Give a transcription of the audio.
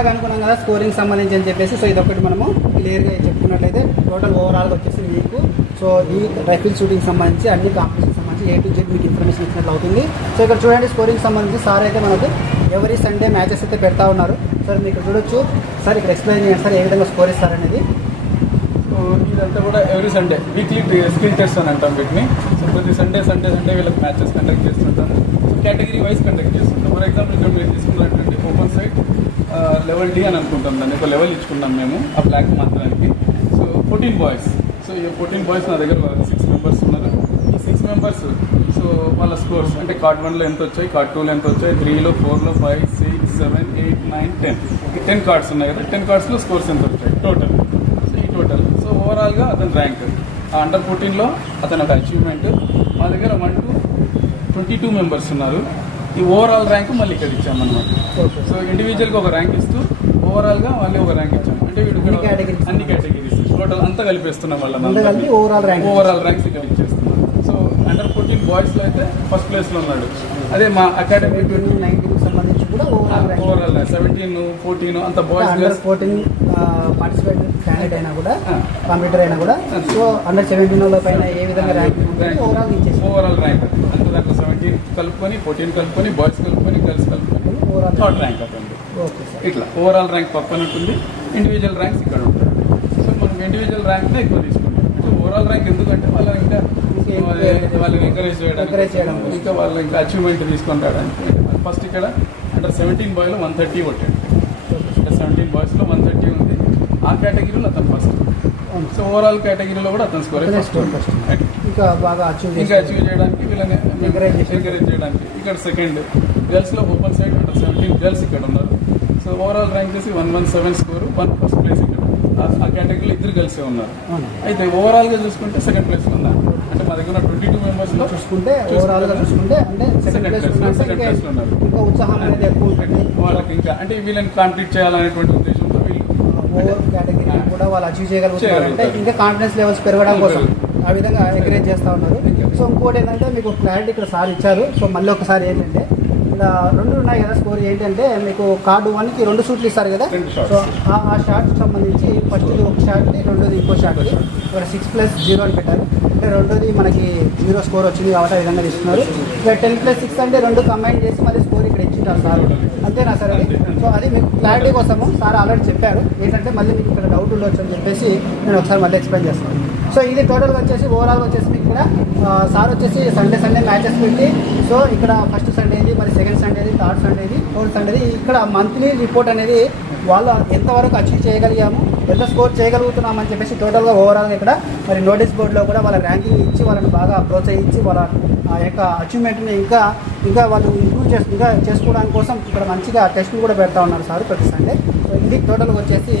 ఇందాక అనుకున్నాం కదా స్కోరింగ్ సంబంధించి అని చెప్పేసి. సో ఇదొకటి మనము క్లియర్గా చెప్పుకున్నట్లయితే టోటల్ ఓవరాల్గా వచ్చేసి మీకు సో ఈ రైఫిల్ షూటింగ్ సంబంధించి అన్ని కాంపిటీషన్ సంబంధించి A to Z మీకు ఇన్ఫర్మేషన్ ఇచ్చినట్లు అవుతుంది. సో ఇక్కడ చూడండి స్కోరింగ్ సంబంధించి సార్ అయితే మనకు ఎవరీ సండే మ్యాచెస్ అయితే పెడతా ఉన్నారు. సార్ మీకు చూడొచ్చు. సార్ ఇక్కడ ఎక్స్ప్లెయిన్ చేయండి సార్ ఏ విధంగా స్కోర్ ఇస్తారనేది. ఇదంతా కూడా every Sunday weekly skill test అని అంటాం వీటిని. సో ప్రతి సండే వీళ్ళకి మ్యాచెస్ కండక్ట్ చేస్తుంటాము. సో కేటగిరీ వైజ్ కండక్ట్ చేస్తుంటాం. ఫర్ ఎగ్జాంపుల్ ఇక్కడ మీరు తీసుకున్నటువంటి ఓపెన్ సైడ్ లెవెల్ D అని అనుకుంటాం. దాన్ని ఒక లెవెల్ ఇచ్చుకున్నాం మేము ఆ బ్లాక్ మాత్రానికి. So 14 boys. సో ఈ 14 బాయ్స్ నా దగ్గర 6 మెంబర్స్ ఉన్నారు. ఈ 6 మెంబర్స్ సో వాళ్ళ స్కోర్స్ అంటే కార్డ్ 1లో ఎంత వచ్చాయి, కార్డ్ 2లో ఎంత వచ్చాయి, 3లో 4లో 5 6 7 8 9 10 ఈ 10 కార్డ్స్ ఉన్నాయి కదా. 10 కార్డ్స్లో స్కోర్స్ ఎంత వచ్చాయి టోటల్. సో ఓవరాల్గా అతని ర్యాంక్ అండర్ 14లో అతను ఒక అచీవ్మెంట్. మా దగ్గర 1 to 22 మెంబర్స్ ఉన్నారు. ఈ ఓవరాల్ ర్యాంక్ మళ్ళీ ఇక్కడ ఇచ్చామన్నమాట. సో ఇండివిజువల్గా ఒక ర్యాంక్ ఇస్తూ ఓవరాల్గా మళ్ళీ ఒక ర్యాంక్ ఇచ్చాము. అంటే వీడు అన్ని కేటగిరీస్ టోటల్ అంతా కలిపేస్తున్నాం వాళ్ళ ఓవరాల్ ర్యాంక్స్ ఇక్కడ ఇచ్చేస్తున్నాం. సో అండర్ 14 బాయ్స్లో అయితే ఫస్ట్ ప్లేస్లో ఉన్నాడు. అదే మా అకాడమీ 19 సంబంధించి కూడా ఓవరాల్ 17 14 అంత బాయ్స్ అండర్ 14 పార్టిసిపేట్ క్యాండిడేట్ అయినా కూడా కంప్యూటర్ అయినా కూడా సో అండర్ 17 పైన ఏ విధంగా ర్యాంక్ ఓవరాల్ ఇచ్చేసి ఓవరాల్ ర్యాంక్ అంటే దాంట్లో 17 కలుపుకొని 14 కలుపుకొని బాయ్స్ కలుపుకొని గర్ల్స్ కలుపుకొని థర్డ్ ర్యాంక్ అవుతుంది. ఇట్లా ఓవరాల్ ర్యాంక్ పక్కన ఉంటుంది. ఇండివిజువల్ ర్యాంక్స్ ఇక్కడ ఉంటాయి. సో మనం ఇండివిజువల్ ర్యాంక్నే ఎక్కువ తీసుకుంటాం. అంటే ఓవరాల్ ర్యాంక్ ఎందుకంటే వాళ్ళని ఇంకా వాళ్ళని ఎంకరేజ్ చేయడం ఇంకా వాళ్ళు ఇంకా అచీవ్మెంట్ తీసుకొని రావడానికి. ఫస్ట్ ఇక్కడ అండర్ 17 బాయ్లో 130 కొట్టాడు. అండర్ 17 బాయ్స్లో 130 ఉంది. ఆ కేటగిరీలో అతను ఫస్ట్. సో ఓవరాల్ కేటగిరీలో కూడా అతను స్కోర్ ఇంకా బాగా అచీవ్ చేయడానికి వీళ్ళని ఎంకరేజ్ చేయడానికి. ఇక్కడ సెకండ్ గర్ల్స్లో ఓపెన్ సైడ్ అండర్ 17 గర్ల్స్ ఇక్కడ ఉన్నారు. సో ఓవరాల్ ర్యాంక్ చేసి 117 స్కోరు 1 ఫస్ట్ ప్లేస్ ఇక్కడ. ఆ కేటగిరీలో 2 గర్ల్సే ఉన్నారు. అయితే ఓవరాల్గా చూసుకుంటే సెకండ్ ప్లేస్లో ఉన్నారు. అంటే మా దగ్గర 22 మెంబర్స్లో చూసుకుంటే ఓవరాల్గా చూసుకుంటే అంటే సెకండ్ ప్లేస్లో ఉన్నారు. ఇంకా ఉత్సాహం అనేది ఎక్కువ ఉంటుంది వాళ్ళకి. ఇంకా అంటే వీళ్ళని కాంప్లీట్ చేయాలనేటువంటి ఉద్దేశంతో వీళ్ళు ఓవర్ కేటగిరీ కూడా వాళ్ళు అచీవ్ చేయగలుగుతారంటే ఇంకా కాన్ఫిడెన్స్ లెవెల్స్ పెరగడం కోసం ఆ విధంగా ఎంకరేజ్ చేస్తూ ఉన్నారు. సో ఇంకోటి ఏంటంటే మీకు క్లారిటీ ఇక్కడ సార్ ఇచ్చారు. సో మళ్ళీ ఒకసారి ఏంటంటే ఇలా 2 ఉన్నాయి కదా స్కోర్ ఏంటంటే మీకు కార్డు 1కి 2 షూట్లు ఇస్తారు కదా. సో ఆ షాట్కి సంబంధించి ఫస్ట్ది ఒక షాట్కి రెండోది ఇంకో షాట్కి ఇక్కడ 6+0 అని పెట్టారు. అంటే రెండోది మనకి 0 స్కోర్ వచ్చింది కాబట్టి ఆ విధంగా ఇస్తున్నారు. ఇక్కడ 10+6 అంటే 2 కంబైన్ చేసి మళ్ళీ స్కోర్ ఇక్కడ ఇచ్చింటారు సార్. అంతేనా సార్ అది? సో అది మీకు క్లారిటీ కోసము సార్ ఆల్రెడీ చెప్పారు. ఏంటంటే మళ్ళీ మీకు ఇక్కడ డౌట్ ఉండొచ్చు అని చెప్పేసి నేను ఒకసారి మళ్ళీ ఎక్స్ప్లెయిన్ చేస్తాను. సో ఇది టోటల్గా వచ్చేసి ఓవరాల్గా వచ్చేసి మీకు ఇక్కడ సార్ వచ్చేసి సండే మ్యాచెస్ పెట్టి సో ఇక్కడ ఫస్ట్ సండేది మరి సెకండ్ సండేది థర్డ్ సండేది ఫోర్త్ సండేది ఇక్కడ మంత్లీ రిపోర్ట్ అనేది వాళ్ళు ఎంతవరకు అచీవ్ చేయగలిగాము ఎంత స్కోర్ చేయగలుగుతున్నామని చెప్పేసి టోటల్గా ఓవరాల్గా ఇక్కడ మరి నోటీస్ బోర్డులో కూడా వాళ్ళ ర్యాంకింగ్ ఇచ్చి వాళ్ళని బాగా ప్రోత్సహించి వాళ్ళ యొక్క అచీవ్మెంట్ని ఇంకా వాళ్ళు ఇంప్రూవ్ చేసుకోవడానికి కోసం ఇక్కడ మంచిగా టెస్టులు కూడా పెడతా ఉన్నారు సార్ ప్రతి సండే. సో ఇది టోటల్గా వచ్చేసి